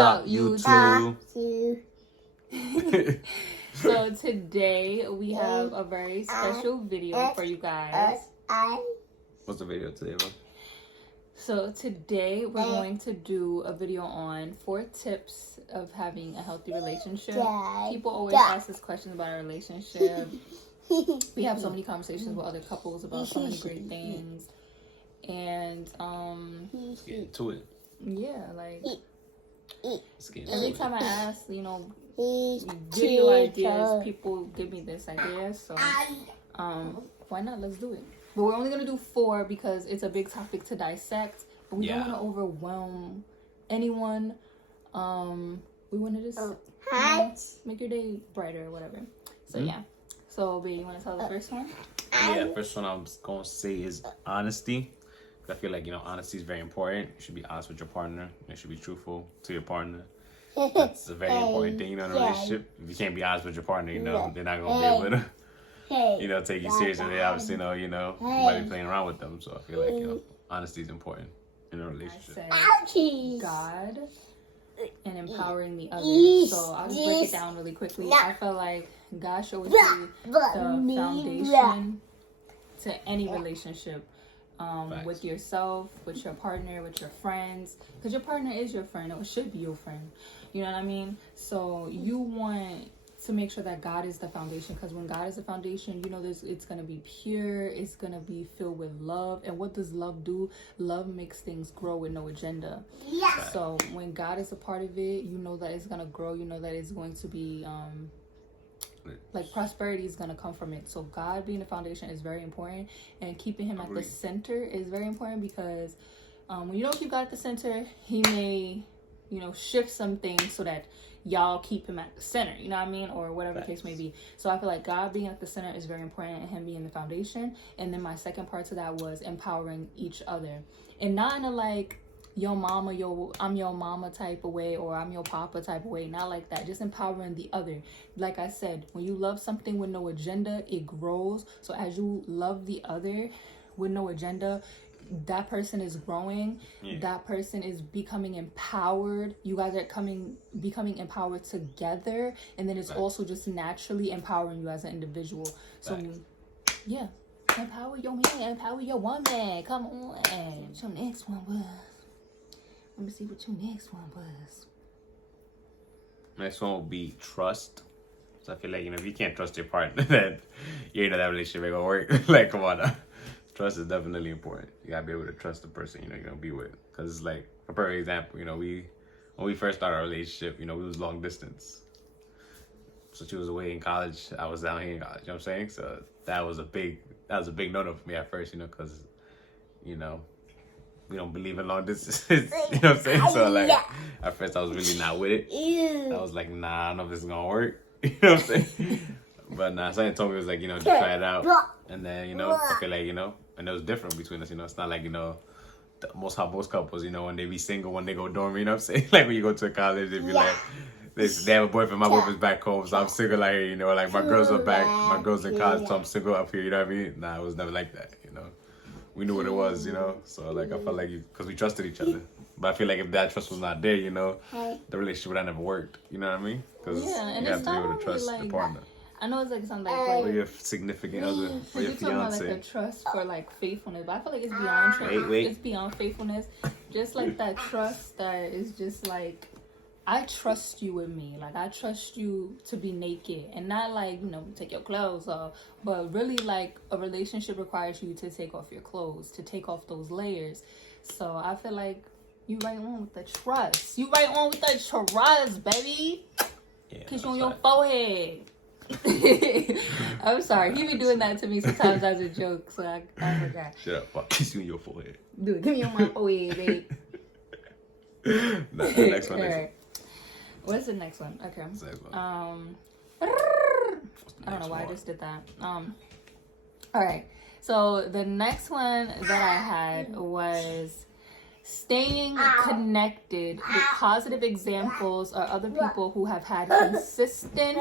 up, YouTube? So today we have a very special video for you guys. What's the video today, bro? So today we're going to do a video on 4 tips of having a healthy relationship. People always ask us questions about our relationship. We have so many conversations with other couples about so many great things. And Let's get into it. yeah, like Let's get into every it. time I ask, video ideas, people give me this idea. So why not? Let's do it. But we're only gonna do 4 because it's a big topic to dissect. But we don't want to overwhelm anyone. We want to just make your day brighter or whatever. So yeah. So, babe, you want to tell the first one? Yeah, first one I'm going to say is honesty. I feel like, honesty is very important. You should be honest with your partner. You should be truthful to your partner. That's a very important thing, in a relationship. If you can't be honest with your partner, they're not going to be able to, take you seriously. They obviously know, you might be playing around with them. So I feel like, honesty is important in a relationship. I said God and empowering the other. So I'll just break it down really quickly. I feel like God should always be the foundation to any relationship. With yourself, with your partner, with your friends, because your partner is your friend, or should be your friend. You know what I mean? So you want to make sure that God is the foundation, because when God is the foundation, it's going to be pure, it's going to be filled with love. And what does love do? Love makes things grow with no agenda. Yeah. So when God is a part of it, you know that it's going to grow, you know that it's going to be like prosperity is going to come from it. So God being the foundation is very important, and keeping him at the center is very important, because when you don't keep God at the center, he may shift some things so that y'all keep him at the center, you know what I mean, or whatever the case may be. So I feel like God being at the center is very important, and him being the foundation. And then my second part to that was empowering each other, and not in a like I'm your mama type of way, or I'm your papa type of way. Not like that. Just empowering the other. Like I said, when you love something with no agenda, it grows. So as you love the other with no agenda, that person is growing. That person is becoming empowered. You guys are becoming empowered together, and then it's also just naturally empowering you as an individual. So yeah, empower your man, empower your woman. Come on. What's your next one was? Let me see what your next one was. Next one will be trust. So I feel like, if you can't trust your partner, then that relationship ain't gonna work. Like, come on now. Trust is definitely important. You gotta be able to trust the person, you're gonna be with. Because it's like, for perfect example, when we first started our relationship, we was long distance. So she was away in college, I was down here in college, you know what I'm saying? So that was a big no-no for me at first, because, we don't believe in long distance, you know what I'm saying? So like, at first I was really not with it. I was like, nah, I don't know if this is gonna work, you know what I'm saying? But nah, something told me, it was like, just try it out. And then, I feel like, and it was different between us, it's not like, most couples, when they be single, when they go dorm, you know what I'm saying? Like when you go to college, they be like, they have a boyfriend, my boyfriend's back home, so I'm single, like, like my girls are back, my girls in college, so I'm single up here, you know what I mean? Nah, it was never like that, We knew what it was, so like, I felt like, because we trusted each other. But I feel like if that trust was not there, the relationship would have never worked, you know what I mean? Because you have to be able to trust the partner. I know it's like something or your significant other, or your fiance. You're talking about like a trust for like faithfulness, but I feel like it's beyond trust. It's beyond faithfulness. Just like that trust that is just like, I trust you with me. Like, I trust you to be naked, and not like, take your clothes off, but really like a relationship requires you to take off your clothes, to take off those layers. So I feel like you right on with the trust. You right on with the trust, baby. Kiss you on your forehead. I'm sorry. He be doing that to me sometimes as a joke, so I forgot. Shut up. I'll kiss you in your forehead. Dude, give me on my forehead, babe. Next one. What's the next one? Okay. Next one. I don't know why I just did that. All right. So the next one that I had was staying connected with positive examples or other people who have had consistent,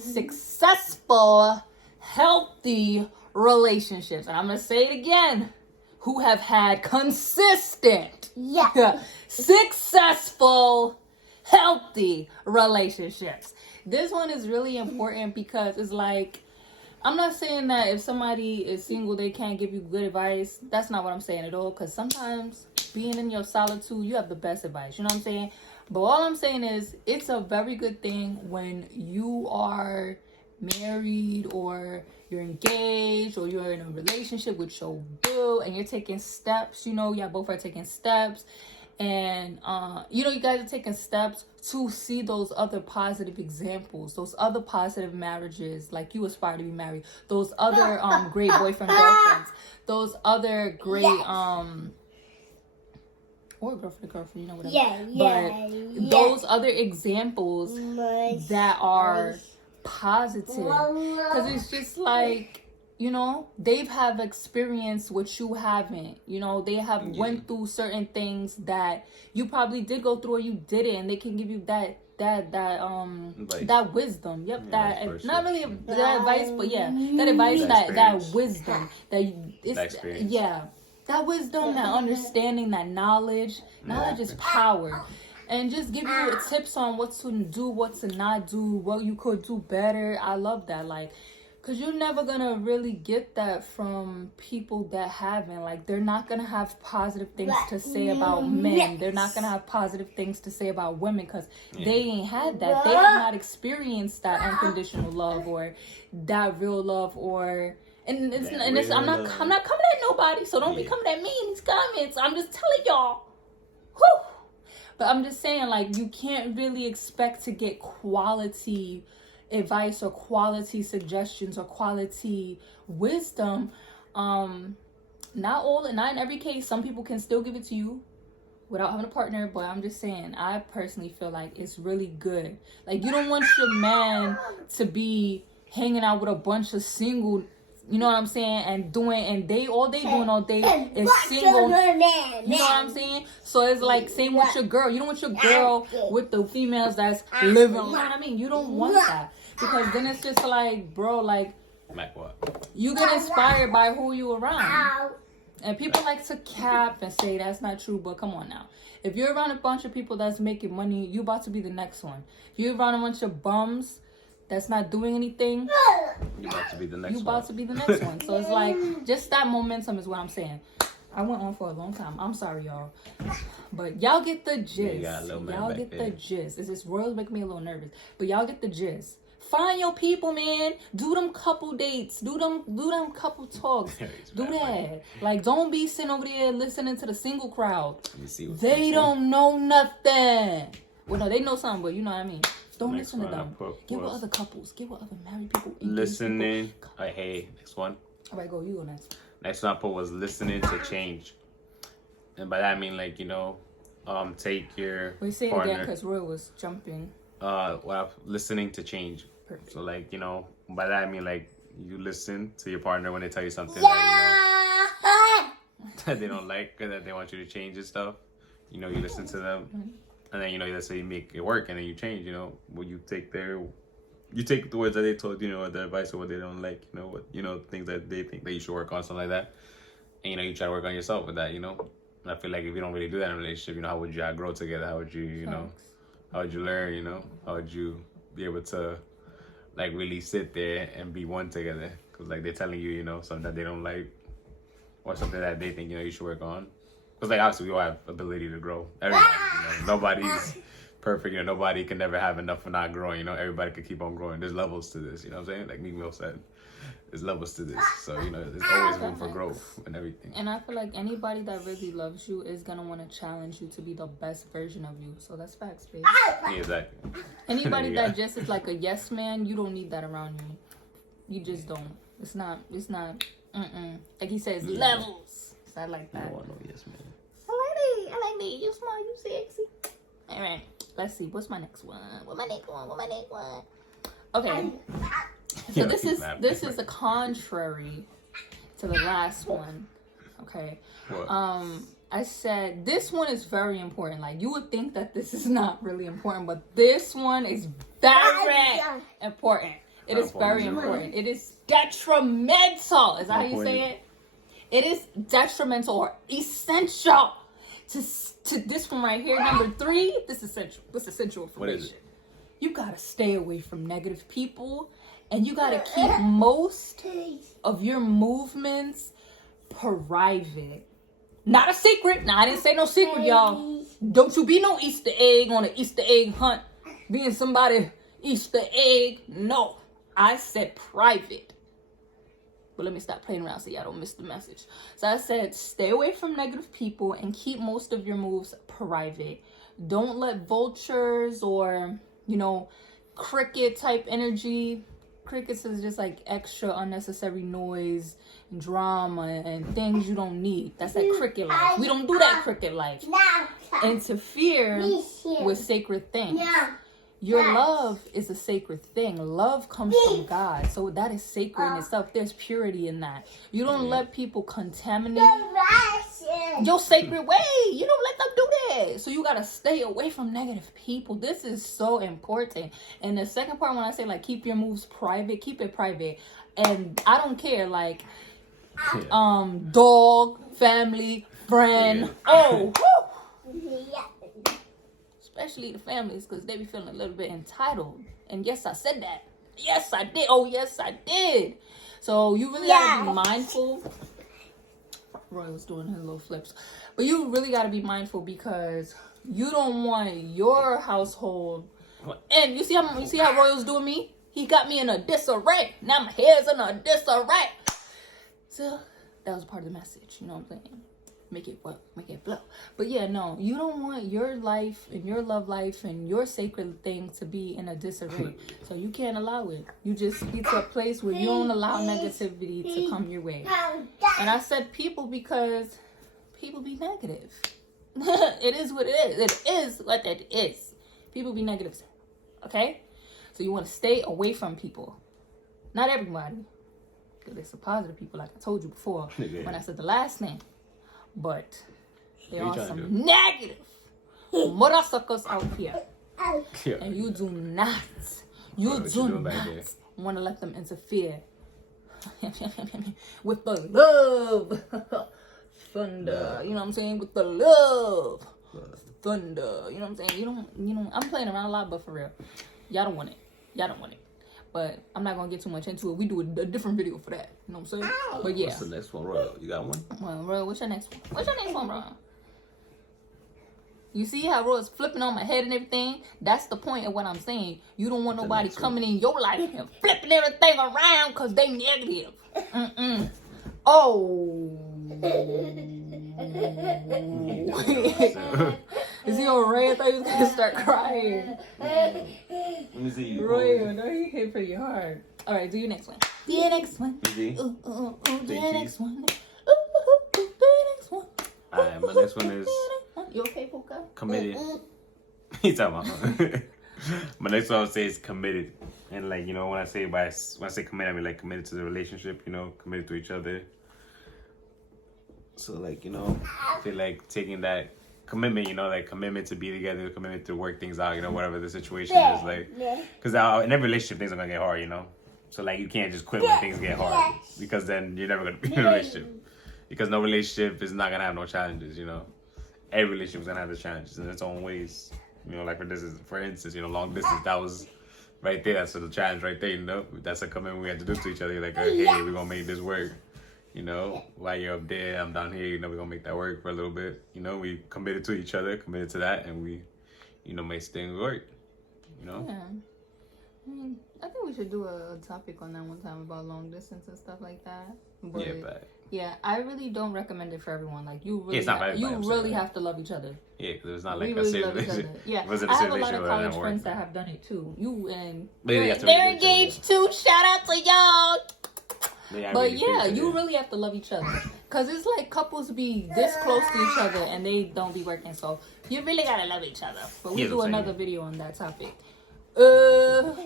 successful, healthy relationships. And I'm going to say it again. Who have had consistent, successful, healthy relationships. This one is really important because it's like, I'm not saying that if somebody is single, they can't give you good advice. That's not what I'm saying at all. Because sometimes being in your solitude, you have the best advice. You know what I'm saying? But all I'm saying is it's a very good thing when you are married or you're engaged or you're in a relationship with your boo and you're taking steps. You know, y'all both are taking steps. And, you know, you guys are taking steps to see those other positive examples, those other positive marriages, like you aspire to be married, those other great boyfriend, girlfriends, those other great, or girlfriend, you know, whatever. But those other examples that are positive. Because it's just like, you know, they have experienced what you haven't. You know, they have went through certain things that you probably did go through or you didn't, and they can give you that wisdom. Yep, that not really that advice, but that advice, that wisdom, that experience. That wisdom, that understanding, that knowledge. Knowledge is power. And just give you tips on what to do, what to not do, what you could do better. I love that. Like, because you're never going to really get that from people that haven't. Like, they're not going to have positive things to say about men. They're not going to have positive things to say about women because they ain't had that. They have not experienced that unconditional love or that real love or... And I'm not coming at nobody, so don't be coming at me in these comments. I'm just telling y'all. Whew. But I'm just saying, like, you can't really expect to get quality advice or quality suggestions or quality wisdom. Not in every case. Some people can still give it to you without having a partner, but I'm just saying, I personally feel like it's really good. Like, you don't want your man to be hanging out with a bunch of single, you know what I'm saying, and all they doing all day is single. You know what I'm saying? So it's like same with your girl. You don't want your girl with the females that's living. You know what I mean? You don't want that because then it's just like, bro, like what? You get inspired by who you around. And people like to cap and say that's not true, but come on now. If you're around a bunch of people that's making money, you about to be the next one. If you're around a bunch of bums that's not doing anything, you about to be the next one. So it's like, just that momentum is what I'm saying. I went on for a long time. I'm sorry, y'all. But y'all get the gist. Y'all get the gist. This Royals make me a little nervous. But y'all get the gist. Find your people, man. Do them couple dates. Do them couple talks. Do that. Like, don't be sitting over there listening to the single crowd. They don't know nothing. Well, no, they know something, but you know what I mean. Don't listen to them. Get with other couples. Get with other married people. Listening. Hey, next one. All right, go. You go next. Next one I put was listening to change. And by that I mean, like, you know, take your We say it again because Roy was jumping. Listening to change. Perfect. So, like, you know, by that I mean, like, you listen to your partner when they tell you something that, you know, that they don't like or that they want you to change and stuff. You know, you listen to them. Mm-hmm. And then, you know, that's how you make it work, and then you change, you know. Well, you take the words that they told, you know, or the advice or what they don't like, you know, things that they think that you should work on, something like that. And, you know, you try to work on yourself with that, you know. And I feel like if you don't really do that in a relationship, you know, how would you grow together? How would you, you know, how would you learn, you know? How would you be able to, like, really sit there and be one together? Because, like, they're telling you, you know, something that they don't like or something that they think, you know, you should work on. Because, like, obviously, we all have ability to grow. Everybody, you know, nobody's perfect. You know, nobody can never have enough for not growing. You know, everybody can keep on growing. There's levels to this. You know what I'm saying? Like Meek Mill said, there's levels to this. So, you know, there's always room for growth and everything. And I feel like anybody that really loves you is going to want to challenge you to be the best version of you. So that's facts, babe. Yeah, exactly. Anybody that just is like a yes man, you don't need that around you. You just don't. It's not. Like he says, levels. So I like that. I want no yes man. I like that. You smart, you sexy. All right. Let's see. What's my next one? Okay. So this is the contrary to the last one. Okay. What? I said this one is very important. Like, you would think that this is not really important, but this one is very important. It is very important. It is detrimental. Is that how you say it? It is detrimental or essential to this one right here, number 3, this is essential. This is essential information. What is it? You gotta stay away from negative people, and you gotta keep most of your movements private. Not a secret. Now, I didn't say no secret, y'all. Don't you be no Easter egg on an Easter egg hunt, being somebody Easter egg. No, I said private. But let me stop playing around so y'all don't miss the message. So I said stay away from negative people and keep most of your moves private. Don't let vultures or, you know, cricket type energy. Crickets is just like extra unnecessary noise, drama, and things you don't need. That's that cricket life. We don't do that cricket life. Interfere with sacred things. Your love is a sacred thing. Love comes from God. So that is sacred in itself. There's purity in that. You don't let people contaminate your sacred way. You don't let them do that. So you got to stay away from negative people. This is so important. And the second part, when I say like keep your moves private, keep it private. And I don't care, like dog, family, friend. Oh, whew. Especially the families, because they be feeling a little bit entitled. And yes, I said that. Yes, I did. Oh, yes, I did. So you really got to be mindful. Roy was doing his little flips. But you really got to be mindful because you don't want your household. And you see how Roy was doing me? He got me in a disarray. Now my hair's in a disarray. So that was part of the message. You know what I'm saying? Make it work, make it blow. But yeah, no, you don't want your life and your love life and your sacred thing to be in a disarray. So you can't allow it. You just get to a place where you don't allow negativity to come your way. And I said people because people be negative. It is what it is. It is what it is. People be negative. Okay? So you want to stay away from people. Not everybody. Because there's some positive people, like I told you before when I said the last name. But there are some negative mother suckers out here. And you do not want to let them interfere with the love. Thunder. You know what I'm saying? With the love. Thunder. You know what I'm saying? You don't, I'm playing around a lot, but for real. Y'all don't want it. But I'm not going to get too much into it. We do a different video for that. You know what I'm saying? But yeah. What's the next one, Royal? You got one? Well, Royal, what's your next one? What's your next one, bro? You see how Royal's flipping on my head and everything? That's the point of what I'm saying. You don't want nobody coming in your life and flipping everything around because they negative. Oh. Is he alright? I thought he was going to start crying. Let me see you. Royal, no, he hit pretty hard. Alright, do your next one. Do your next one. Do your next one. Do your next one. Alright, my next one is... You okay, Puka? Committed. He's talking about... My next one I would say is committed. And like, you know, when I say committed, I mean like committed to the relationship, you know, committed to each other. So like, you know, I feel like taking that commitment, you know, like commitment to be together, commitment to work things out, you know, whatever the situation is, like, because in every relationship things are gonna get hard, you know. So like you can't just quit when things get hard, because then you're never gonna be in a relationship. Because no relationship is not gonna have no challenges, you know. Every relationship is gonna have the challenges in its own ways. You know, like for instance, you know, long distance, that was right there. That's the challenge right there, you know. That's a commitment we had to do to each other. You're like, hey, we're gonna make this work. You know, while you're up there, I'm down here, you know, we're gonna make that work for a little bit. You know, we committed to each other, committed to that, and we, you know, make things work. You know? Yeah. I mean, I think we should do a topic on that one time about long distance and stuff like that. But yeah, I really don't recommend it for everyone. Like, you really have to love each other. Yeah, because it's not like a serious relationship. Yeah, I have a lot of college friends that have done it too. They're engaged too. Shout out to y'all. But yeah, you really have to love each other. Because it's like couples be this close to each other and they don't be working. So you really got to love each other. But we'll do another video on that topic. Do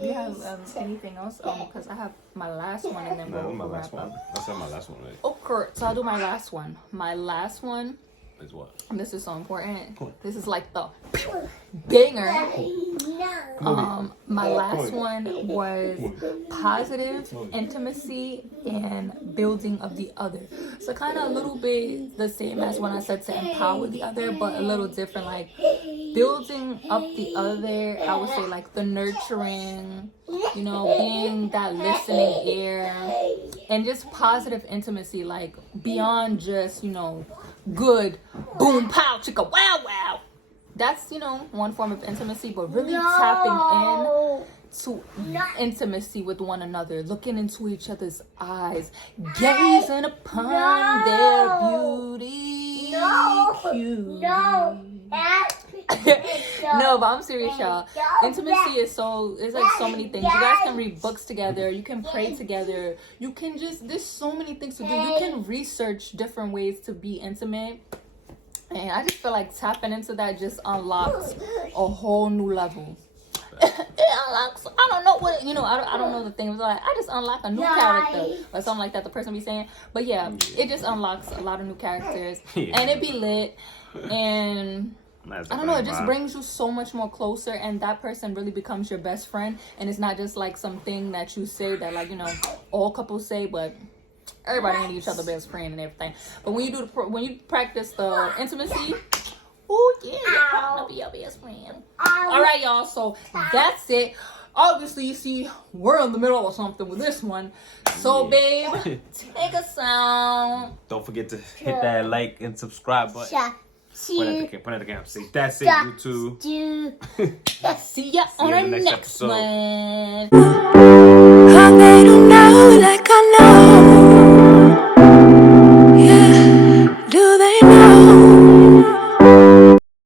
you have anything else? Because I have my last one and then we'll wrap up. That's my last one, right? Okay, so I'll do my last one. My last one is what? And this is so important. This is like the banger. My last one was positive intimacy and building of the other. So kind of a little bit the same as when I said to empower the other, but a little different. Like building up the other, I would say like the nurturing, you know, being that listening ear, and just positive intimacy, like beyond just, you know, good boom pow chicka wow wow. That's, you know, one form of intimacy, but really tapping in to intimacy with one another, looking into each other's eyes, gazing upon their beauty. No, but I'm serious, y'all. Intimacy is it's like so many things. You guys can read books together, you can pray together, you can just, there's so many things to do. You can research different ways to be intimate. And I just feel like tapping into that just unlocks a whole new level. It unlocks, I don't know what, you know, I don't know the thing. It was like, I just unlock a new character or something like that, the person be saying. But yeah, it just unlocks a lot of new characters. And it be lit. And I don't know, it just brings you so much more closer. And that person really becomes your best friend. And it's not just like something that you say that, like, you know, all couples say, but everybody ain't each other best friend and everything. But when you practice the intimacy, oh yeah, your partner be your best friend. All right, y'all. So that's it. Obviously, you see, we're in the middle of something with this one. So, babe, take us out. Don't forget to hit that like and subscribe button. Point at the camera. Say that's it, YouTube. See ya on the next one. I made a now like